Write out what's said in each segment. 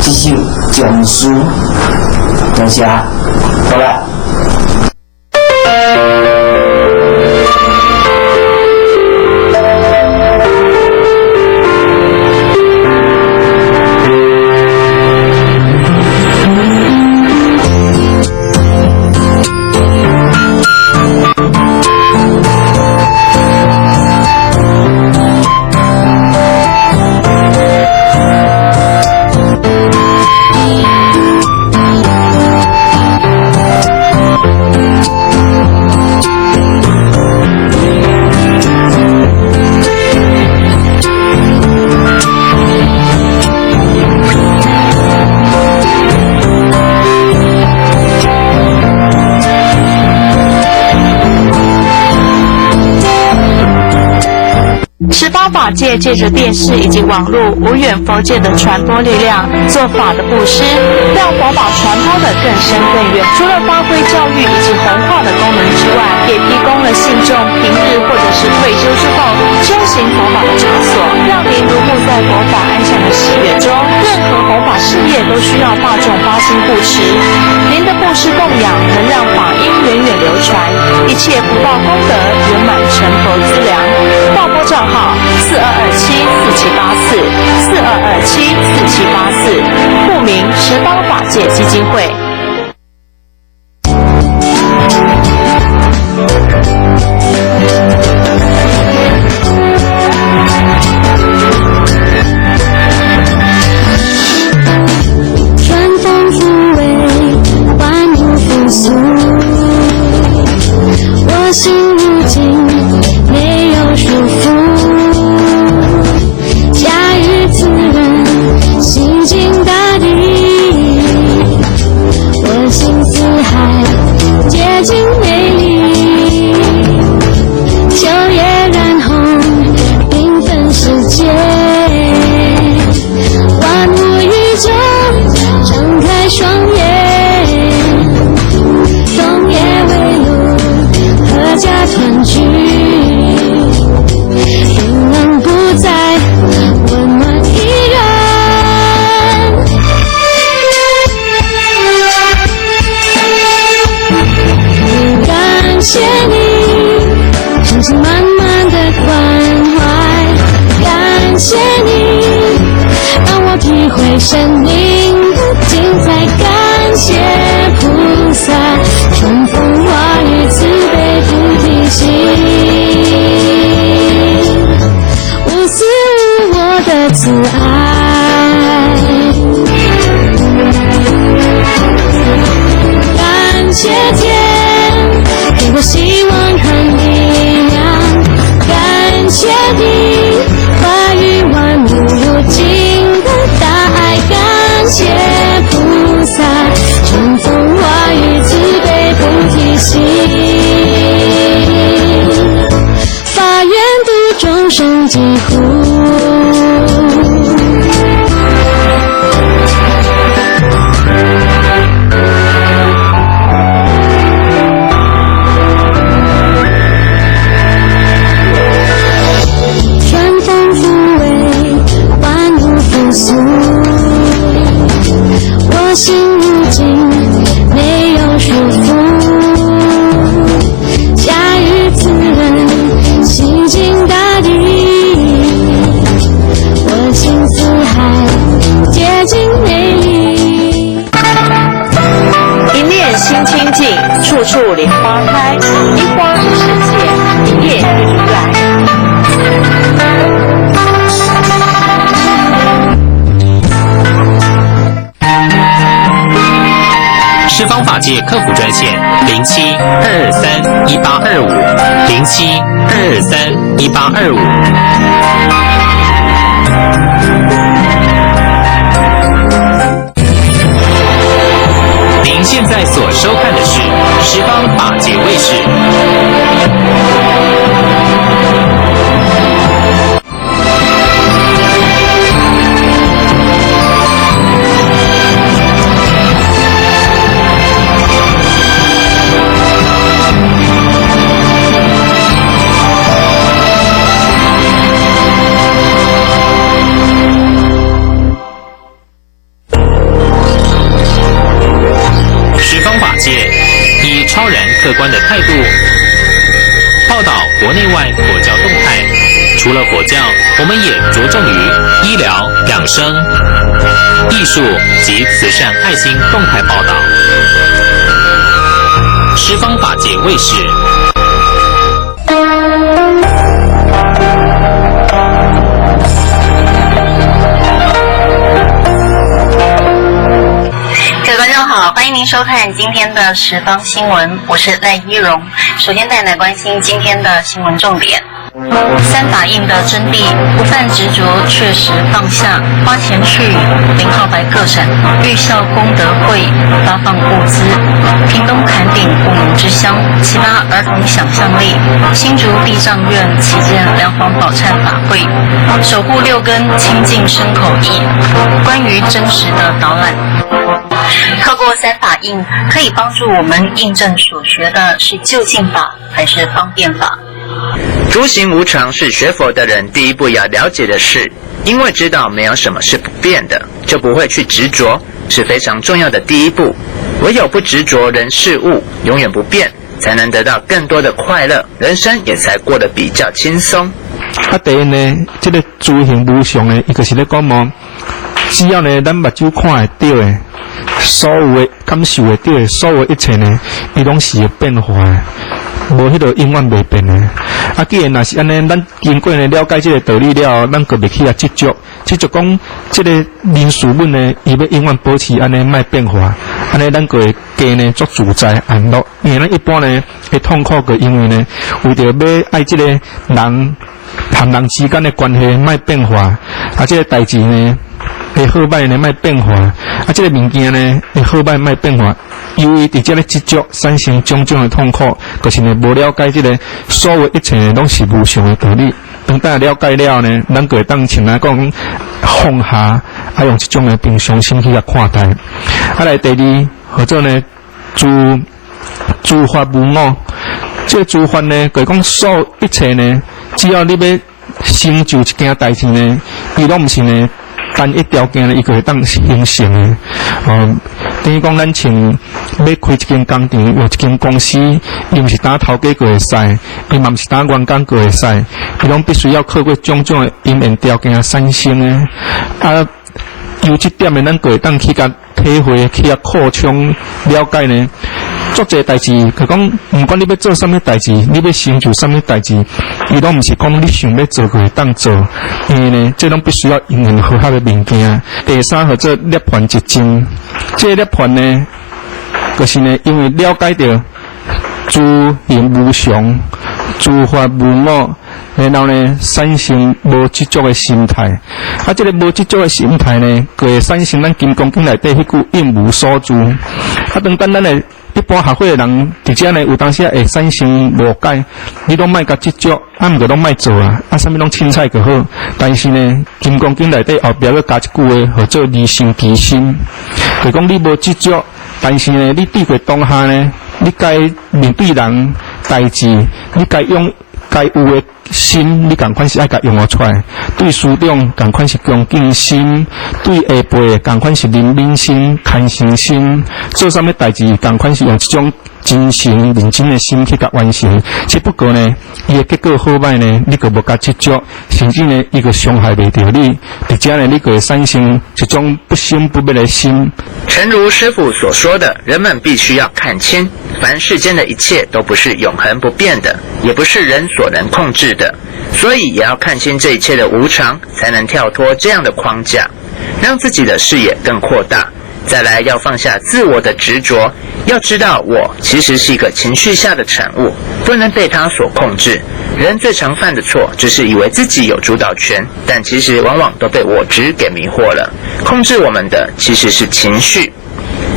继续讲述，等下好了。法界借着电视以及网络无远佛界的传播力量，做法的布施，让佛法传播的更深更远。除了发挥教育以及弘化的功能之外，也提供了信众平日或者是退休之后修行佛法的场所，让您如沐在佛法安详的喜悦中。任何弘法事业都需要大众发心布施，您的布施供养能让法音源远流传，一切福报功德圆满成佛资粮。报拨账号42274784，42274784，户名十方法界基金会。生命的精彩，感谢菩萨春风化雨慈悲菩提心，无私无我的慈爱，感谢天给我希望和力量，感谢地法语万物有尽感谢菩萨春风化雨慈悲菩提心，发愿度众生疾苦，春风抚慰万物复苏，我心无尽，没有束缚，驾驭自然，心经大地，我心似海，洁净美丽。一念心清净，处处莲花开，一花一世界，一叶一如来。十方法界客服专线07-223-1825，07-223-1825。您现在所收看的是十方法界卫视。客观的态度，报道国内外佛教动态。除了佛教，我们也着重于医疗、养生、艺术及慈善爱心动态报道。十方法界卫视。欢迎您收看今天的十方新闻，我是赖依荣。首先带来关心今天的新闻重点。三法印的真谛，不犯执着，确实放下，花钱去0号白个展，玉孝功德会发放物资，屏东坎顶雾农之乡启发儿童想象力，新竹地藏院旗舰梁皇宝忏法会，守护6根清净身口意，关于真实的导览。透过三法印，可以帮助我们印证所学的是究竟法还是方便法。诸行无常是学佛的人第一步要了解的事，因为知道没有什么是不变的，就不会去执着，是非常重要的第一步。唯有不执着人事物，永远不变，才能得到更多的快乐，人生也才过得比较轻松。第一呢，这个诸行无常呢，伊就是咧讲嘛，只要呢咱目睭看会到的，所有的感受会到的，所有的一切呢，伊拢是会变化的。无迄个永远袂变的。既然若是安尼，咱经过呢了解这个道理了，咱个袂去执着讲这个人事物呢，伊要永远保持安尼莫变化，安尼咱个会加呢足自在安乐。因为咱一般呢会痛苦个，因为呢为着要爱这个人和人之间的关系莫变化，这个代志呢会好歹呢莫变化，这个物件呢会好歹莫变化。由于伫这个执着产生种种的痛苦，就是呢无了解这个所有一切拢是无常的道理。等到了解了呢，咱就会当像来讲放下，用这种的平常心去看待。来第二，或者呢诸法无我，这个诸法呢，就是讲所有一切呢，只要你要成就一件代志呢，伊拢毋是呢单一条件呢，伊就会当形成的。等于讲咱像要开一间工厂，有一间公司，伊毋是打头家就会使，伊嘛毋是打员工就会使，伊拢必须要透过种种的因缘条件产生的。由这点呢，咱就会当去甲体会，去扩充了解呢。做这代志，佢讲，唔管你要做什么代志，你要成就什么代志，伊拢唔是讲你想要做就会当做，因为呢，这拢必须要因缘合合的物件。第三，或者涅槃一真，这个涅槃呢，就是呢，因为了解到诸行无常，诸法无我。然后呢，产生无执着的心态，这个无执着的心态呢，就会产生咱金刚经内底迄句应无所住。当咱的一般学会的人，直接呢有当时会产生误解，你拢莫甲执着，毋过拢莫做啥物拢凊彩就好。但是呢，金刚经内底后壁要加一句话，叫做离心其心，就讲你无执着，但是呢，你对过当下呢，你该面对人代志，你该用。该有的心，你共款是爱甲用出来；对师长共款是恭敬心，对下辈共款是怜悯心、贪心心。做啥物代志共款是用这种真诚认真的心去甲完成。只不过呢，伊的结果好歹呢，你就无甲执着，甚至呢，伊个伤害袂着你，而且呢，你就会产生一种不生不灭的心。诚如师父所说的，人们必须要看清，凡世间的一切都不是永恒不变的，也不是人所能控制的，所以也要看清这一切的无常，才能跳脱这样的框架，让自己的视野更扩大。再来要放下自我的执着，要知道我其实是一个情绪下的产物，不能被它所控制。人最常犯的错就是以为自己有主导权，但其实往往都被我执给迷惑了。控制我们的其实是情绪。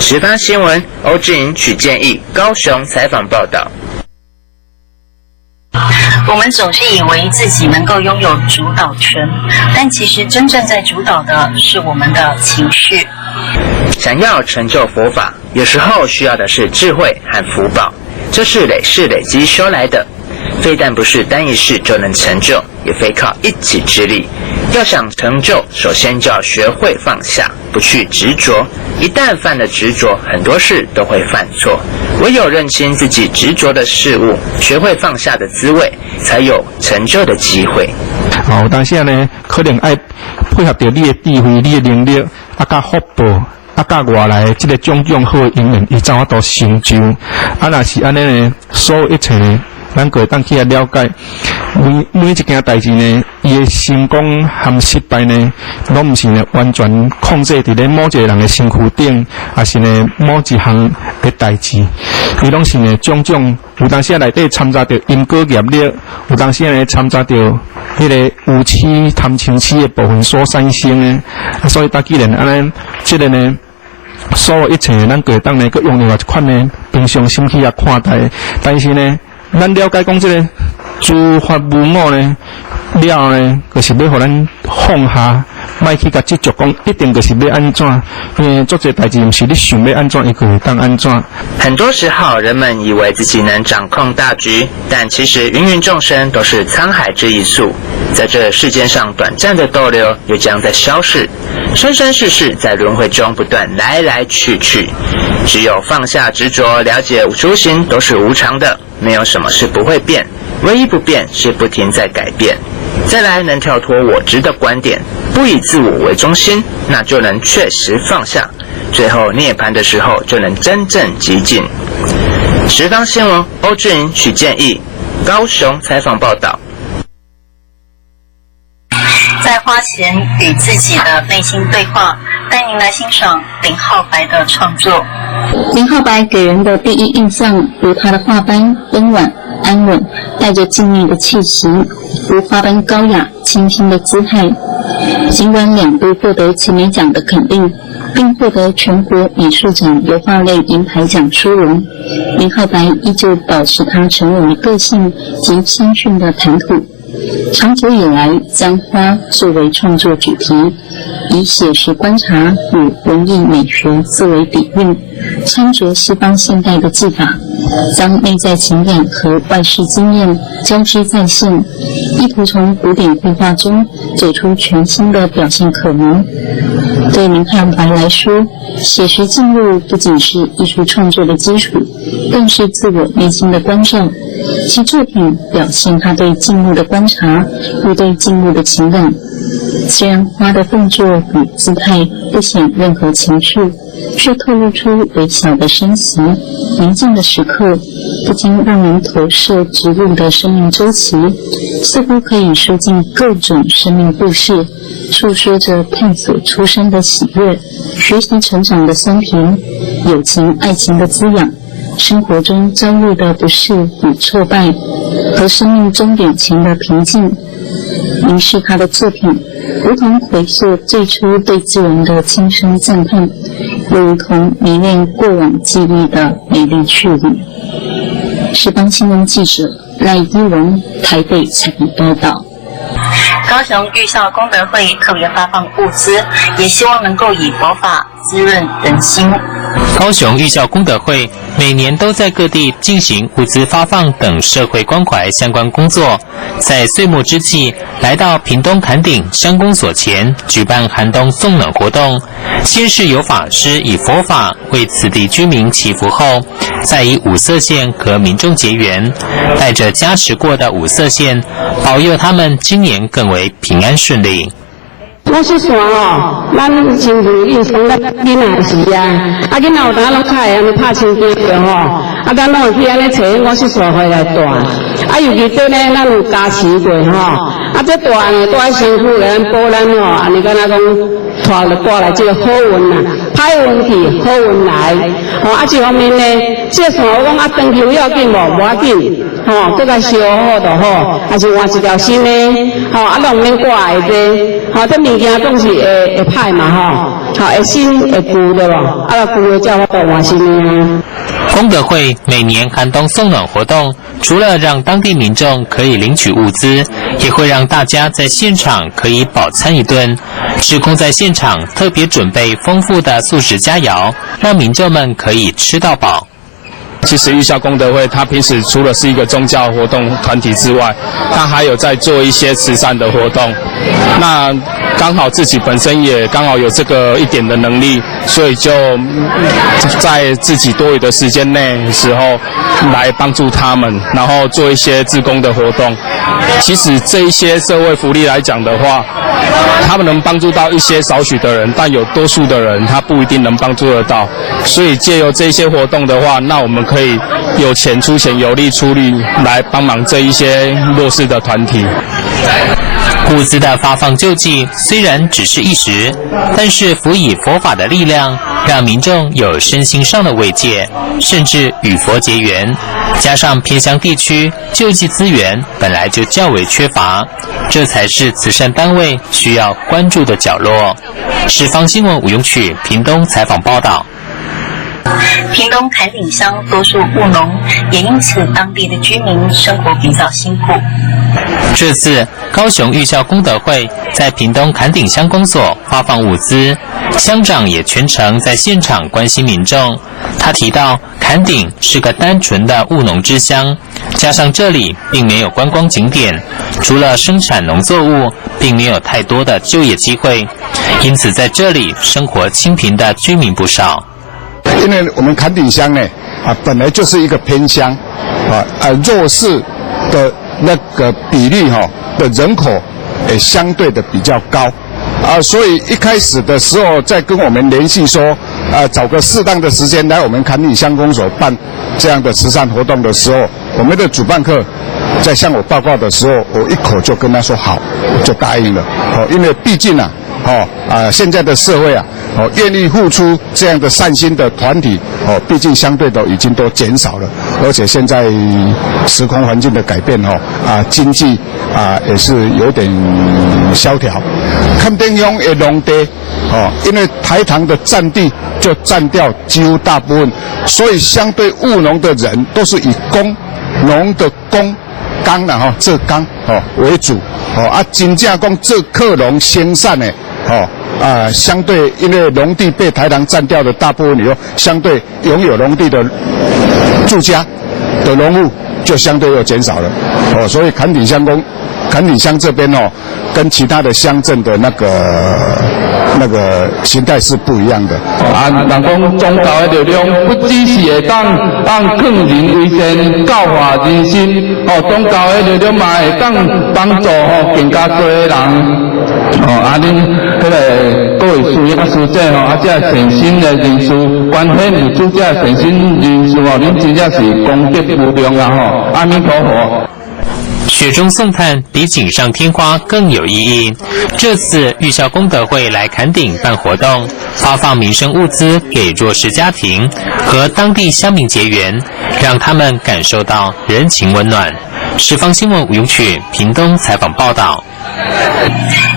十方新闻，欧志颖、许建议，高雄采访报道。我们总是以为自己能够拥有主导权，但其实真正在主导的是我们的情绪。想要成就佛法，有时候需要的是智慧和福报，这是累世累积修来的，非但不是单一世就能成就，也非靠一己之力。要想成就，首先就要学会放下，不去执着。一旦犯了执着，很多事都会犯错。唯有认清自己执着的事物，学会放下的滋味，才有成就的机会。有当时呢，可能爱配合着你的智慧、你的能力，甲福报。甲外来这个种种好的因缘，伊怎啊都成就。若是安尼呢，所有一切呢，咱个当去了解，每一件代志呢，伊的成功和失败呢，拢毋是呢完全控制伫咧某一个人的身躯顶，也是呢某一项的代志，伊拢是呢种种。有当时内底掺杂着因果业力，有当时呢掺杂着迄个有气贪嗔痴的部分所产生的。所以既然安尼，这个呢。所有一切，咱个当呢，佮用另外一款呢平常心去看待。但是呢，咱了解讲这个诸法无我呢，了呢，就是要互咱放下，莫去甲执着讲，一定就是要安怎？因为做这代志，毋是你想要安怎，伊就会当安怎。很多时候，人们以为自己能掌控大局，但其实芸芸众生都是沧海之一粟，在这世间上短暂的逗留，又将在消逝。生生世世在轮回中不断来来去去，只有放下执着，了解诸行都是无常的，没有什么是不会变，唯一不变是不停在改变。再来能跳脱我执的观点，不以自我为中心，那就能确实放下，最后涅槃的时候就能真正极尽。十方新闻欧志颖、许建义，高雄采访报道。在花钱与自己的内心对话，带您来欣赏林浩白的创作。林浩白给人的第一印象，如他的画般温婉安稳，带着静谧的气息，如花般高雅清新的姿态。尽管两度获得奇美奖的肯定，并获得全国美术奖油画类银牌奖殊荣，林浩白依旧保持他沉稳的个性及谦逊的谈吐。长久以来，将花作为创作主题，以写实观察与文艺美学作为底蕴，参着西方现代的技法，将内在情感和外事经验交织在线，意图从古典绘画中走出全新的表现可能。对林浩白来说，写实进入不仅是艺术创作的基础，更是自我内心的关照。其作品表现他对静物的观察与对静物的情感。虽然花的动作与姿态不显任何情绪，却透露出微小的深情。宁静的时刻，不禁让人投射植物的生命周期，似乎可以说尽各种生命故事，诉说着探索出生的喜悦，学习成长的酸甜，友情爱情的滋养，生活中遭遇的不适与挫败，和生命终点前的平静。凝视他的作品，如同回溯最初对自然的轻声赞叹，又如同迷恋过往记忆的美丽去旅。时邦新闻记者赖依荣台北采访报道。高雄育孝功德会特别发放物资，也希望能够以佛法滋润人心。高雄育孝功德会每年都在各地进行物资发放等社会关怀相关工作，在岁末之际，来到屏东坎顶乡公所前举办寒冬送暖活动。先是有法师以佛法为此地居民祈福后，再以五色线和民众结缘，带着加持过的五色线，保佑他们今年更为平安顺利。我是说哦，咱亲像印象咱囡仔是啊，囡仔有当拢较会安尼拍手惊着吼，咱拢会去安尼找我是说回来大，尤其对呢，咱有加持过吼，这大呢带在身躯来保咱吼，安尼敢若讲带了过来这个好运啦，歹运去，好运来，一方面呢，这线我讲长期有要紧无要紧，搁甲修好就好，还是换一条新的，拢免挂的这，这物件总是会歹嘛会新会旧对无？旧的才有法度换新的。功德会每年寒冬送暖活动，除了让当地民众可以领取物资，也会让大家在现场可以饱餐一顿。志工在现场特别准备丰富的素食佳肴，让民众们可以吃到饱。其实育校功德会，它平时除了是一个宗教活动团体之外，它还有在做一些慈善的活动。那刚好自己本身也刚好有这个一点的能力，所以就在自己多余的时间内的时候来帮助他们，然后做一些志工的活动。其实这一些社会福利来讲的话，他们能帮助到一些少许的人，但有多数的人他不一定能帮助得到。所以借由这些活动的话，那我们可以有钱出钱，有力出力来帮忙这一些弱势的团体。物资的发放救济虽然只是一时，但是辅以佛法的力量，让民众有身心上的慰藉，甚至与佛结缘。加上偏乡地区救济资源本来就较为缺乏，这才是慈善单位需要关注的角落。十方新闻吴永曲屏东采访报道。屏东坎顶乡多数务农，也因此当地的居民生活比较辛苦。这次高雄育校功德会在屏东坎顶乡公所发放物资，乡长也全程在现场关心民众。他提到，坎顶是个单纯的务农之乡，加上这里并没有观光景点，除了生产农作物，并没有太多的就业机会，因此在这里生活清贫的居民不少。因为我们坎顶乡呢，本来就是一个偏乡，弱势的那个比例的人口也相对的比较高，所以一开始的时候在跟我们联系说，找个适当的时间来我们坎顶乡公所办这样的慈善活动的时候，我们的主办客在向我报告的时候，我一口就跟他说好，就答应了。因为毕竟现在的社会愿意付出这样的善心的团体毕竟相对的已经都减少了，而且现在时空环境的改变经济也是有点萧条。坎顶乡的农地因为台糖的占地就占掉几乎大部分，所以相对务农的人都是以农的工做工为主真正讲做克农生产的相对因为农地被台糖占掉的大部分以后，相对拥有农地的住家的农户就相对又减少了所以坎顶乡这边跟其他的乡镇的那个形态是不一样的。人讲宗教的力量不只是会当劝人为善、教化人心，宗教的力量嘛会当帮助更加多的人。恁迄个各位师兄师姐这善心的人士，关心有主这善心人士恁真正是功德无量阿弥陀佛。雪中送炭比锦上添花更有意义。这次育校功德会来坎顶办活动，发放民生物资给弱势家庭，和当地乡民结缘，让他们感受到人情温暖。十方新闻吴永曲屏东采访报道。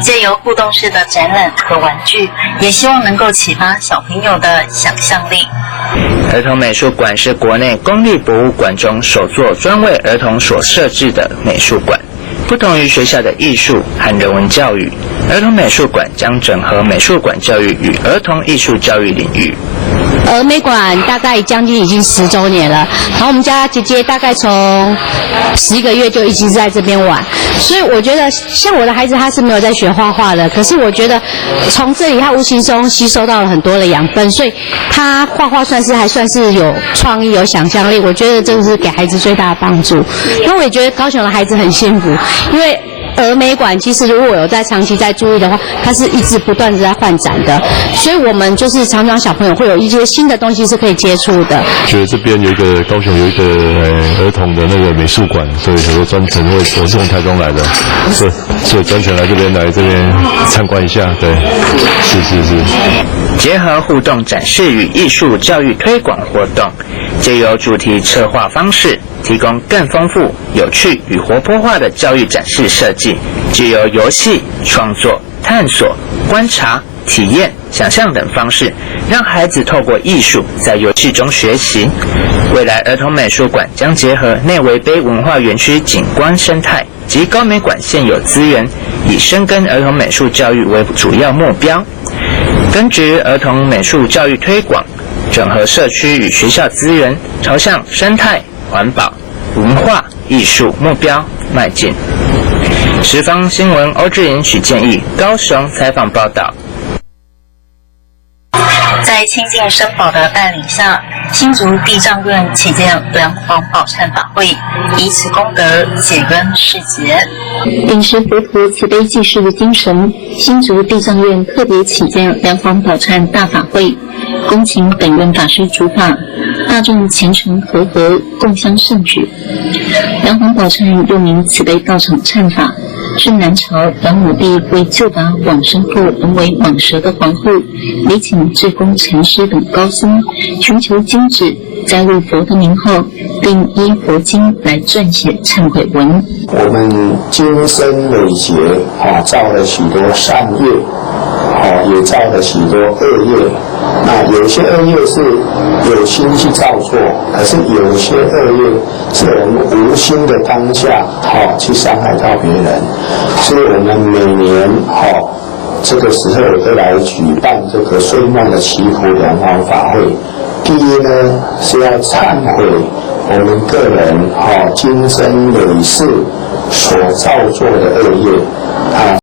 借由互动式的展览和玩具，也希望能够启发小朋友的想象力。儿童美术馆是国内公立博物馆中首座专为儿童所设置的美术馆。不同于学校的艺术和人文教育，儿童美术馆将整合美术馆教育与儿童艺术教育领域。儿美馆大概将近已经10周年了，然后我们家姐姐大概从11个月就一直在这边玩，所以我觉得像我的孩子他是没有在学画画的，可是我觉得从这里他无形中吸收到了很多的养分，所以他画画还算是有创意有想象力，我觉得这个是给孩子最大的帮助。因为我也觉得高雄的孩子很幸福，因为儿美馆其实如果有在长期在注意的话，它是一直不断的在换展的，所以我们就是常常小朋友会有一些新的东西是可以接触的。觉得这边高雄有一个儿童的那个美术馆，所以很多专程我是从台中来的，所以专程来这边参观一下，对，是。结合互动展示与艺术教育推广活动，借由主题策划方式，提供更丰富、有趣与活泼化的教育展示设计，藉由游戏、创作、探索、观察、体验、想象等方式，让孩子透过艺术在游戏中学习。未来儿童美术馆将结合内围碑文化园区景观生态及高美馆现有资源，以深耕儿童美术教育为主要目标。根植儿童美术教育推广，整合社区与学校资源，朝向生态、环保、文化、艺术目标迈进。十方新闻欧志颖、许建议高雄采访报道。在亲近生宝的带领下，新竹地藏院启建梁皇宝忏法会，以此功德解冤释结。秉持佛陀慈悲济世的精神，新竹地藏院特别启建梁皇宝忏大法会，恭请本院法师主法，大众虔诚和合，共襄盛举。梁皇宝忏又名慈悲道场忏法，是南朝梁武帝为救拔往生后沦为蟒蛇的皇后，礼请智公禅师等高僧，寻求经旨，摘录佛的名号，并依佛经来撰写忏悔文。我们今生累劫造了许多善业，也造了许多恶业。那有些恶业是有心去造作，可是有些恶业是我们无心的当下去伤害到别人，所以我们每年这个时候都来举办这个岁末的祈福梁皇法会。第一呢是要忏悔我们个人今生累世所造作的恶业